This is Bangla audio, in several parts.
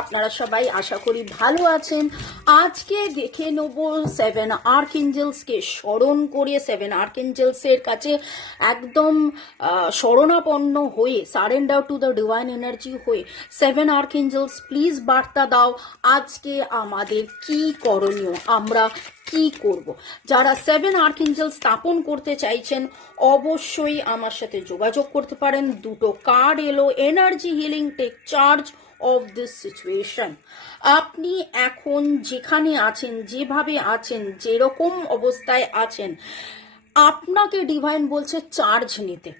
আপনারা সবাই আশা করি ভালো আছেন। আজকে দেখে নেব 7 আর্কএঞ্জেলসকে স্মরণ করে 7 আর্কএঞ্জেলসের কাছে একদম শরণাপন্ন হয়ে surrender to the divine energy হয়ে 7 আর্কএঞ্জেলস প্লিজ বার্তা দাও আজকে আমাদের কি করণীয়, আমরা কি করব। যারা 7 আর্কএঞ্জেল স্থাপন করতে চাইছেন অবশ্যই আমার সাথে যোগাযোগ করতে পারেন। দুটো কার্ড এলো, energy healing take charge of this situation. আপনি এখন যেখানে আছেন, যেভাবে আছেন, যেরকম অবস্থায় আছেন, আপনাকে ডিভাইন বলছে চার্জ নিতে,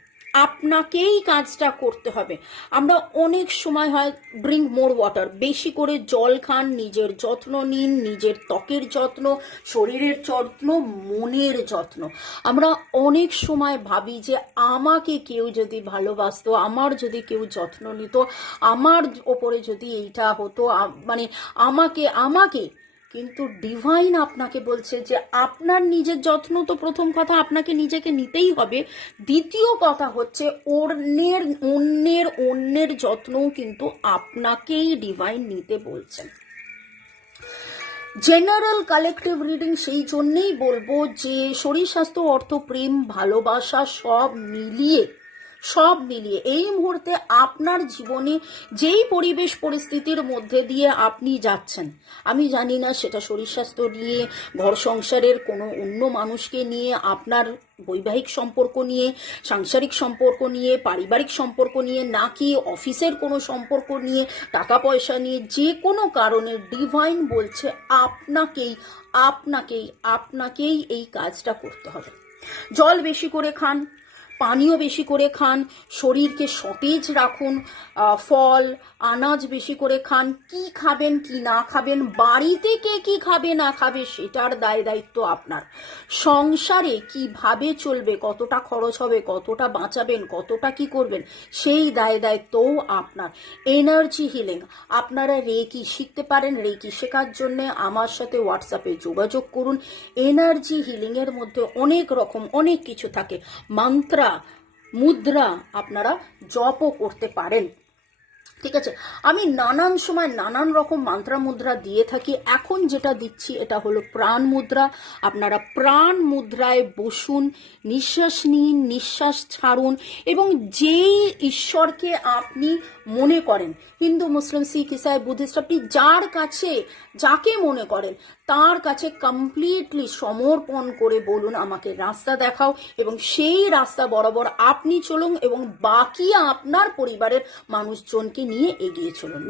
আপনাকেই কাজটা করতে হবে। আমরা অনেক সময় হয় ড্রিঙ্ক মোর ওয়াটার, বেশি করে জল খান, নিজের যত্ন নিন, নিজের ত্বকের যত্ন, শরীরের যত্ন, মনের যত্ন। আমরা অনেক সময় ভাবি যে আমাকে কেউ যদি ভালোবাসতো, আমার যদি কেউ যত্ন নিত, আমার ওপরে যদি এইটা হতো, মানে আমাকে কিন্তু ডিভাইন আপনাকে বলছে যে আপনার নিজের যত্ন তো প্রথম কথা আপনাকে নিজেকে নিতেই হবে, দ্বিতীয় কথা হচ্ছে অন্যের যত্নও কিন্তু আপনাকেই ডিভাইন নিতে বলছেন। জেনারেল কালেকটিভ রিডিং সেই জন্যেই বলবো যে শরীর স্বাস্থ্য, অর্থ, প্রেম, ভালোবাসা সব মিলিয়ে এই মুহূর্তে আপনার জীবনে যেই পরিবেশ পরিস্থিতির মধ্যে দিয়ে আপনি যাচ্ছেন, আমি জানি না সেটা শরীর স্বাস্থ্য নিয়ে, ঘর সংসারের কোনো অন্য মানুষকে নিয়ে, আপনার বৈবাহিক সম্পর্ক নিয়ে, সাংসারিক সম্পর্ক নিয়ে, পারিবারিক সম্পর্ক নিয়ে, নাকি অফিসের কোনো সম্পর্ক নিয়ে, টাকা পয়সা নিয়ে, যে কোনো কারণে ডিভাইন বলছে আপনাকেই এই কাজটা করতে হবে। জল বেশি করে খান, পানীয় বেশি করে খান, শরীরকে সতেজ রাখুন, ফল আনাজ বেশি করে খান। কি খাবেন কি না খাবেন, বাড়িতে কে কি খাবে না খাবে সেটার দায়িত্ব আপনার। সংসারে কিভাবে চলবে, কতটা খরচ হবে, কতটা বাঁচাবেন, কতটা কি করবেন, সেই দায়িত্বও আপনার। এনার্জি হিলিং, আপনারা রেকি শিখতে পারেন। রেকি শেখার জন্য আমার সাথে হোয়াটসঅ্যাপে যোগাযোগ করুন। এনার্জি হিলিংয়ের মধ্যে অনেক কিছু থাকে, মন্ত্র, মুদ্রা আপনারা জপও করতে পারেন। ঠিক আছে, আমি নানান সময় নানান রকম মন্ত্র মুদ্রা দিয়ে থাকি। এখন যেটা দিচ্ছি এটা হলো প্রাণ মুদ্রা। আপনারা প্রাণ মুদ্রায় বসুন, নিঃশ্বাস নিন, নিঃশ্বাস ছাড়ুন, এবং যেই ঈশ্বরকে আপনি মনে করেন, হিন্দু, মুসলিম, শিখ, ইসাই, বুদ্ধিস্ট, আপনি যাকে মনে করেন তার কাছে কমপ্লিটলি সমর্পণ করে বলুন আমাকে রাস্তা দেখাও, এবং সেই রাস্তা বরাবর আপনি চলুন এবং বাকি আপনার পরিবারের মানুষজনকে নিয়ে এগিয়ে চলুন।